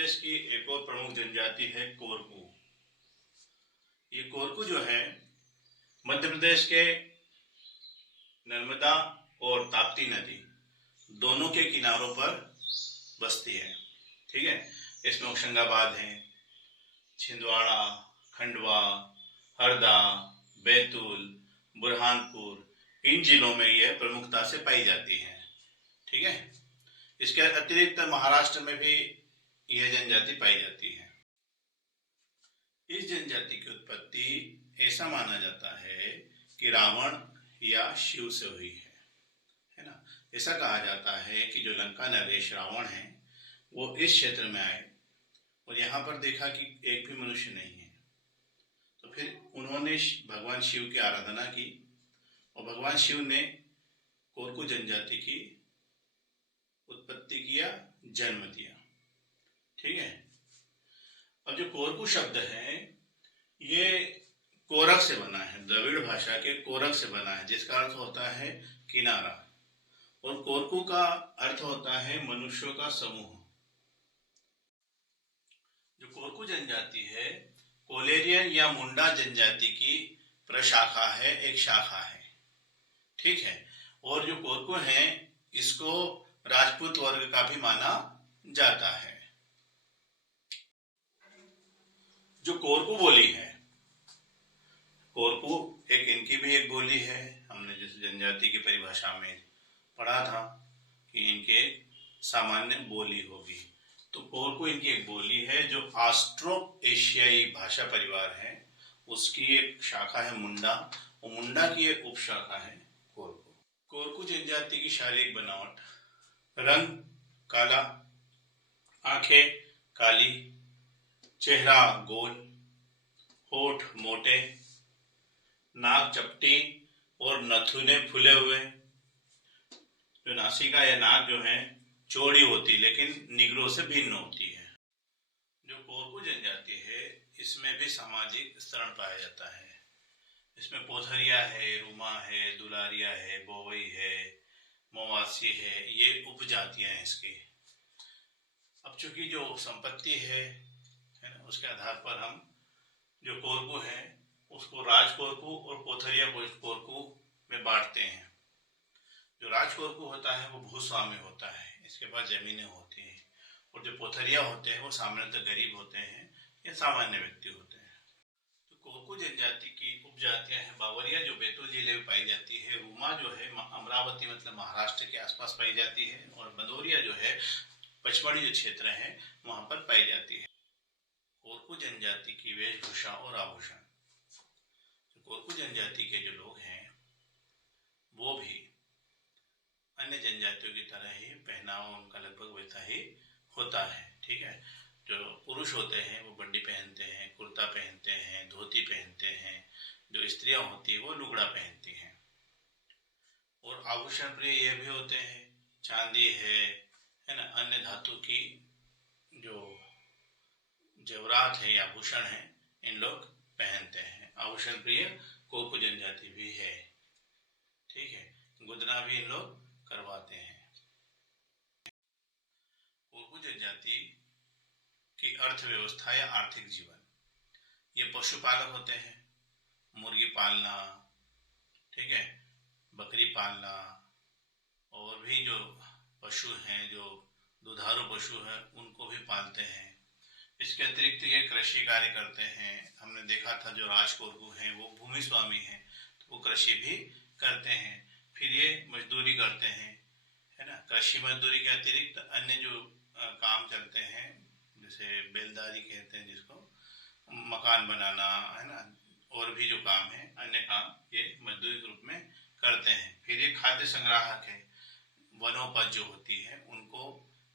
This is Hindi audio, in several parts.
प्रदेश की एक और प्रमुख जनजाति है कोरकू। ये कोरकू जो है मध्य प्रदेश के नर्मदा और ताप्ती नदी दोनों के किनारों पर बसती है। ठीक है, इसमें होशंगाबाद है, छिंदवाड़ा, खंडवा, हरदा, बैतूल, बुरहानपुर, इन जिलों में यह प्रमुखता से पाई जाती है। ठीक है, इसके अतिरिक्त महाराष्ट्र में भी यह जनजाति पाई जाती है। इस जनजाति की उत्पत्ति ऐसा माना जाता है कि रावण या शिव से हुई है ना। ऐसा कहा जाता है कि जो लंका नरेश रावण है वो इस क्षेत्र में आए और यहाँ पर देखा कि एक भी मनुष्य नहीं है, तो फिर उन्होंने भगवान शिव की आराधना की और भगवान शिव ने कोरकू जनजाति की उत्पत्ति किया, जन्म दिया। ठीक है, अब जो कोरकू शब्द है ये कोरक से बना है, द्रविड़ भाषा के कोरक से बना है, जिसका अर्थ होता है किनारा, और कोरकू का अर्थ होता है मनुष्यों का समूह। जो कोरकू जनजाति है कोलेरियन या मुंडा जनजाति की प्रशाखा है, एक शाखा है। ठीक है, और जो कोरकू है इसको राजपूत वर्ग का भी माना जाता है। जो कोरकू बोली है, कोरकू एक इनकी भी एक बोली है। हमने जिस जनजाति की परिभाषा में पढ़ा था कि इनके सामान्य बोली होगी, तो कोरकू इनकी एक बोली है जो ऑस्ट्रो एशियाई भाषा परिवार है, उसकी एक शाखा है मुंडा, और मुंडा की एक उपशाखा है कोरकू। कोरकू जनजाति की शारीरिक बनावट, रंग काला, आंखें काली, चेहरा गोल, होठ मोटे, नाक चपटी और नथुने फूले हुए। जो नासिका या नाक जो है चौड़ी होती लेकिन निग्रो से भिन्न होती है। जो कोरकू जनजाति है इसमें भी सामाजिक स्तरण पाया जाता है। इसमें पोथरिया है, रुमा है, दुलारिया है, बोवई है, मवासी है, ये उपजातियां हैं इसकी। अब चूंकि जो संपत्ति है ना, उसके आधार पर हम जो कोरकू है उसको राज कोरकू और पोथरिया कोरकू में बांटते हैं। जो राज कोरकू होता है वो भूस्वामी होता है, इसके पास जमीनें होती हैं, और जो पोथरिया होते हैं वो सामान्यतः गरीब होते हैं या सामान्य व्यक्ति होते हैं। तो कोरकू जनजाति की उपजातियां हैं बावरिया जो बैतूल जिले में पाई जाती है, रूमा जो है अमरावती मतलब महाराष्ट्र के आसपास पाई जाती है, और बंदोरिया जो है पचमढ़ी जो क्षेत्र है वहां पर पाई जाती है। कोरकू जनजाति की वेशभूषा और आभूषण, कोरकू जनजाति के जो लोग हैं वो भी अन्य जनजातियों की तरह ही पहनावा उनका लगभग वैसा ही होता है। ठीक है, जो पुरुष होते हैं वो बड्डी पहनते हैं, कुर्ता पहनते हैं, धोती पहनते हैं। जो स्त्रियां होती है वो लुगड़ा पहनती हैं। और आभूषण प्रिय ये भी होते हैं, चांदी है ना, अन्य धातु की जो जेवरात है या आभूषण है इन लोग पहनते हैं। आभूषण प्रिय कोरकू जनजाति भी है। ठीक है, गुदना भी इन लोग करवाते हैं। कोरकू जनजाति की अर्थव्यवस्था या आर्थिक जीवन, ये पशुपालक होते हैं, मुर्गी पालना, ठीक है, बकरी पालना, और भी जो पशु हैं जो दुधारू पशु हैं उनको भी पालते हैं। इसके अतिरिक्त ये कृषि कार्य करते हैं। हमने देखा था जो राज कोरकू हैं वो भूमि स्वामी हैं, तो वो कृषि भी करते हैं। फिर ये मजदूरी करते हैं, है ना। कृषि मजदूरी के अतिरिक्त अन्य जो काम चलते हैं, जैसे बेलदारी कहते हैं जिसको, मकान बनाना, है ना, और भी जो काम है अन्य काम ये मजदूरी के रूप में करते हैं। फिर ये खाद्य संग्राहक है, वनोपज जो होती है उनको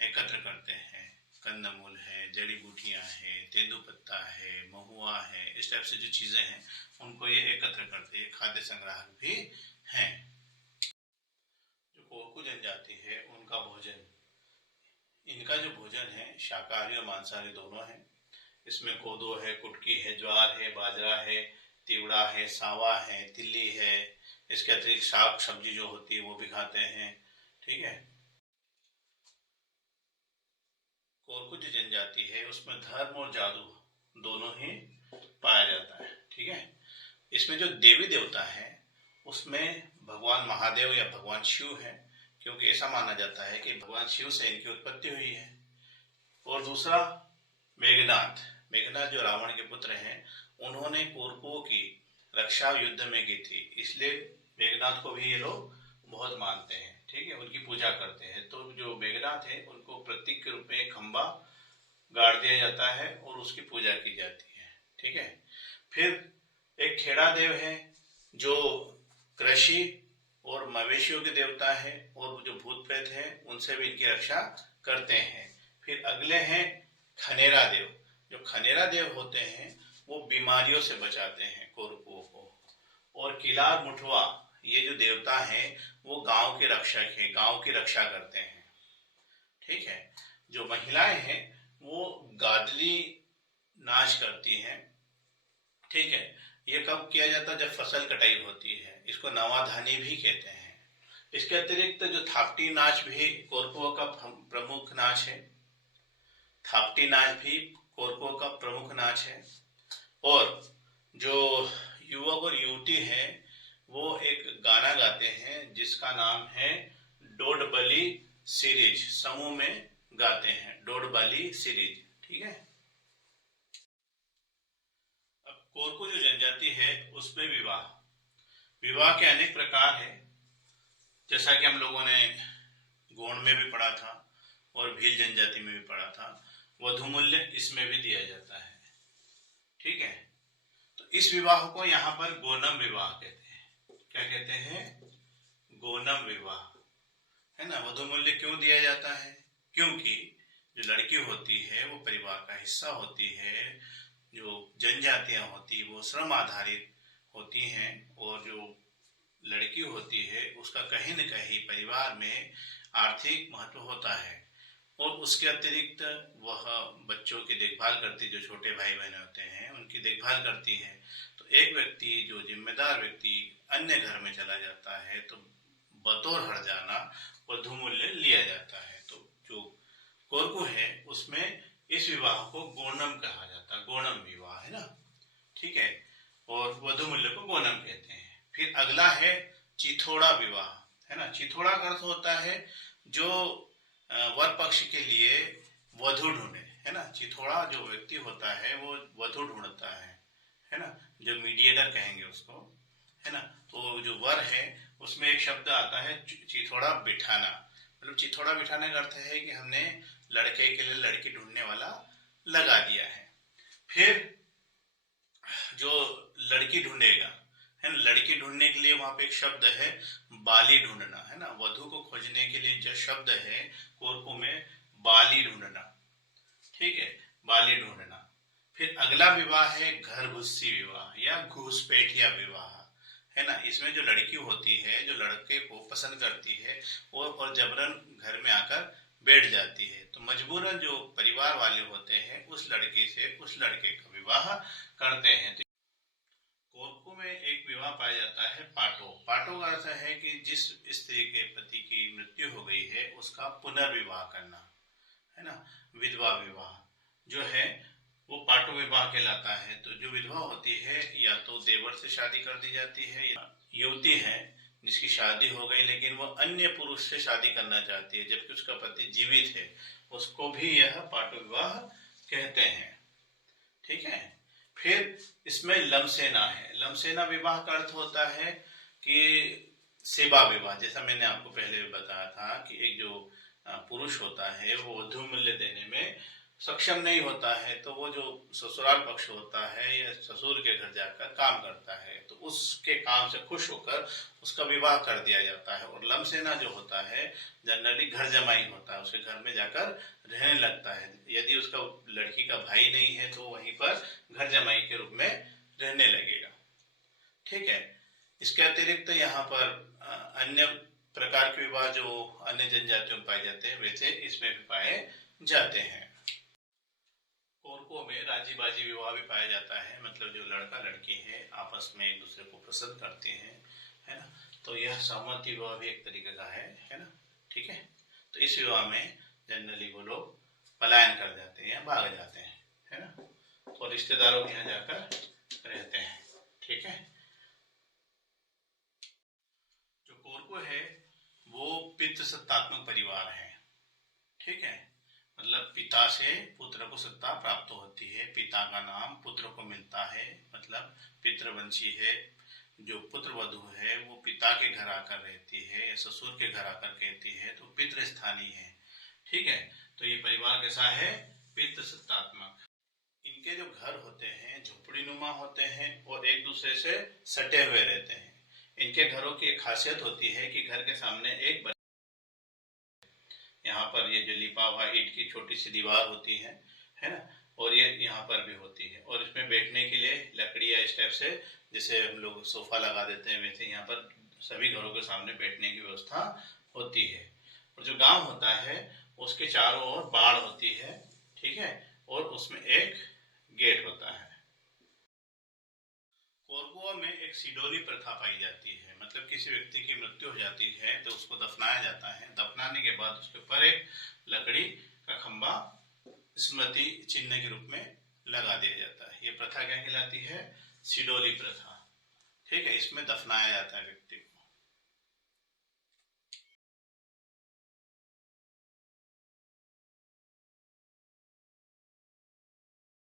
एकत्र करते हैं। कंदमूल है, जड़ी बूटियां है, तेंदुपत्ता है, महुआ है, इस टाइप से जो चीजें हैं उनको ये एकत्र करते हैं, खाद्य संग्राहक भी हैं। जो कोरकू जनजाति है उनका भोजन, इनका जो भोजन है शाकाहारी और मांसाहारी दोनों है। इसमें कोदो है, कुटकी है, ज्वार है, बाजरा है, तिवड़ा है, सावा है, तिल्ली है। इसके अतिरिक्त साग सब्जी जो होती है वो भी खाते हैं। ठीक है, कोरकू जो जनजाति है उसमें धर्म और जादू दोनों ही पाया जाता है। ठीक है, इसमें जो देवी देवता है उसमें भगवान महादेव या भगवान शिव है, क्योंकि ऐसा माना जाता है कि भगवान शिव से इनकी उत्पत्ति हुई है। और दूसरा मेघनाथ, मेघनाथ जो रावण के पुत्र हैं, उन्होंने कोरकुओं की रक्षा युद्ध में की थी, इसलिए मेघनाथ को भी ये लोग बहुत मानते हैं। ठीक है, उनकी पूजा करते हैं। तो जो मेघनाथ है उनको प्रतीक के रूप में एक खंबा गाड़ दिया जाता है और उसकी पूजा की जाती है। ठीक है, फिर एक खेड़ा देव है जो कृषि और मवेशियों के देवता है, और जो भूत प्रेत है उनसे भी इनकी रक्षा करते हैं। फिर अगले हैं खनेरा देव। जो खनेरा देव होते हैं वो बीमारियों से बचाते हैं कोरकुओं को। और किलार मुठवा, ये जो देवता हैं वो गांव के रक्षक है, गांव की रक्षा करते हैं। ठीक है, जो महिलाएं हैं वो गादली नाच करती हैं। ठीक है, ये कब किया जाता है? जब फसल कटाई होती है, इसको नवाधानी भी कहते हैं। इसके अतिरिक्त जो थापटी नाच भी कोरकुओं का प्रमुख नाच है, थापटी नाच भी कोरकुओं का प्रमुख नाच है। और जो युवक और युवती है वो एक गाना गाते हैं जिसका नाम है डोडबली सीरीज, समूह में गाते हैं डोडबली सीरीज। ठीक है, अब कोरकू जो जनजाति है उसमें विवाह, विवाह के अनेक प्रकार है, जैसा कि हम लोगों ने गोंड में भी पढ़ा था और भील जनजाति में भी पढ़ा था। वधु मूल्य इसमें भी दिया जाता है। ठीक है, तो इस विवाह को यहाँ पर गोनम विवाह कहते हैं। क्या कहते हैं? गोनम विवाह, है ना। वधु मूल्य क्यों दिया जाता है? क्योंकि जो लड़की होती है वो परिवार का हिस्सा होती है, जो जनजातियां होती वो श्रम आधारित होती हैं, और जो लड़की होती है उसका कहीं न कहीं परिवार में आर्थिक महत्व होता है। और उसके अतिरिक्त वह बच्चों की देखभाल करती, जो छोटे भाई बहन होते हैं उनकी देखभाल करती है। तो एक व्यक्ति जो जिम्मेदार व्यक्ति अन्य घर में चला जाता है तो बतौर हरजाना वधु मूल्य लिया जाता है। तो जो कोरकू है उसमें इस विवाह को गोनम कहा जाता है, गोनम विवाह, है ना। ठीक है, और वधु मूल्य को गोनम कहते हैं। फिर अगला है चिथोड़ा विवाह, है ना। चिथोड़ा का अर्थ होता है जो वर पक्ष के लिए वधु ढूंढे, है ना। चिथोड़ा जो व्यक्ति होता है वो वधु ढूंढता है ना, जो मीडिएटर कहेंगे उसको, है ना। तो जो वर है उसमें एक शब्द आता है चिथोड़ा बिठाना, मतलब चिथोड़ा बिठाने का अर्थ है कि हमने लड़के के लिए लड़की ढूंढने वाला लगा दिया है। फिर जो लड़की ढूंढेगा, है ना, लड़की ढूंढने के लिए वहां पे एक शब्द है बाली ढूंढना, है ना। वधु को खोजने के लिए जो शब्द है कोरकू में बाली ढूंढना। ठीक है, बाली ढूंढना। फिर अगला विवाह है घर घुस्सी विवाह या घूसपैठिया विवाह, है ना। इसमें जो लड़की होती है जो लड़के को पसंद करती है वो और जबरन घर में आकर बैठ जाती है, तो मजबूरन जो परिवार वाले होते हैं उस लड़की से उस लड़के का विवाह करते हैं। तो कोरकू में एक विवाह पाया जाता है पाटो। पाटो का अर्थ है कि जिस स्त्री के पति की मृत्यु हो गई है उसका पुनर्विवाह करना, है ना। विधवा विवाह जो है वो पाटो विवाह कहलाता है। तो जो विधवा होती है या तो देवर से शादी कर दी जाती है, या युवती है जिसकी शादी हो गई लेकिन वो अन्य पुरुष से शादी करना चाहती है जबकि उसका पति जीवित है, उसको भी यह पाटो विवाह कहते हैं। ठीक है, फिर इसमें लमसेना है। लमसेना विवाह का अर्थ होता है कि सेवा विवाह, जैसा मैंने आपको पहले बताया था कि एक जो पुरुष होता है वो वधु मूल्य देने में सक्षम नहीं होता है, तो वो जो ससुराल पक्ष होता है या ससुर के घर जाकर काम करता है तो उसके काम से खुश होकर उसका विवाह कर दिया जाता है। और लमसेना जो होता है जनरली घर जमाई होता है, उसके घर में जाकर रहने लगता है। यदि उसका लड़की का भाई नहीं है तो वहीं पर घर जमाई के रूप में रहने लगेगा। ठीक है, इसके अतिरिक्त यहाँ पर अन्य प्रकार के विवाह जो अन्य जनजातियों में पाए जाते हैं वैसे इसमें भी पाए जाते हैं। कोरकुओं में राजी बाजी विवाह भी पाया जाता है, मतलब जो लड़का लड़की है आपस में एक दूसरे को पसंद करते हैं, है ना। तो यह सहमति विवाह भी एक तरीके का है ना। ठीक है, तो इस विवाह में जनरली वो लोग पलायन कर जाते हैं या भाग जाते हैं, है ना, और रिश्तेदारों के यहाँ जाकर रहते हैं। ठीक है। जो कोरकू है वो पितृसत्तात्मक परिवार है। ठीक है, मतलब पिता से पुत्र को सत्ता प्राप्त होती है, पिता का नाम पुत्र को मिलता है, मतलब पितृवंशी है। जो पुत्र वधु है वो पिता के घर आकर रहती है या ससुर के घर आकर कहती है तो पितृस्थानी है। ठीक है, तो ये परिवार कैसा है? पितृसत्तात्मक। इनके जो घर होते हैं झोपड़ी नुमा होते हैं और एक दूसरे से सटे हुए रहते हैं। इनके घरों की एक खासियत होती है कि घर के सामने एक यहाँ पर ये जो लिपा हुआ ईंट की छोटी सी दीवार होती है ना, और ये यहाँ पर भी होती है, और इसमें बैठने के लिए लकड़ी या इस टाइप से जैसे हम लोग सोफा लगा देते हैं वैसे यहाँ पर सभी घरों के सामने बैठने की व्यवस्था होती है। और जो गांव होता है उसके चारों ओर बाड़ होती है। ठीक है, और उसमें एक गेट होता है। कोरगुआ में एक सिडोली प्रथा पाई जाती है, मतलब किसी व्यक्ति की मृत्यु हो जाती है तो उसको दफनाया जाता है। दफनाने के बाद उसके ऊपर एक लकड़ी का खंबा स्मृति चिन्ह के रूप में लगा दिया जाता है। ये प्रथा क्या कहलाती है? सिडोली प्रथा। ठीक है, इसमें दफनाया जाता है व्यक्ति को।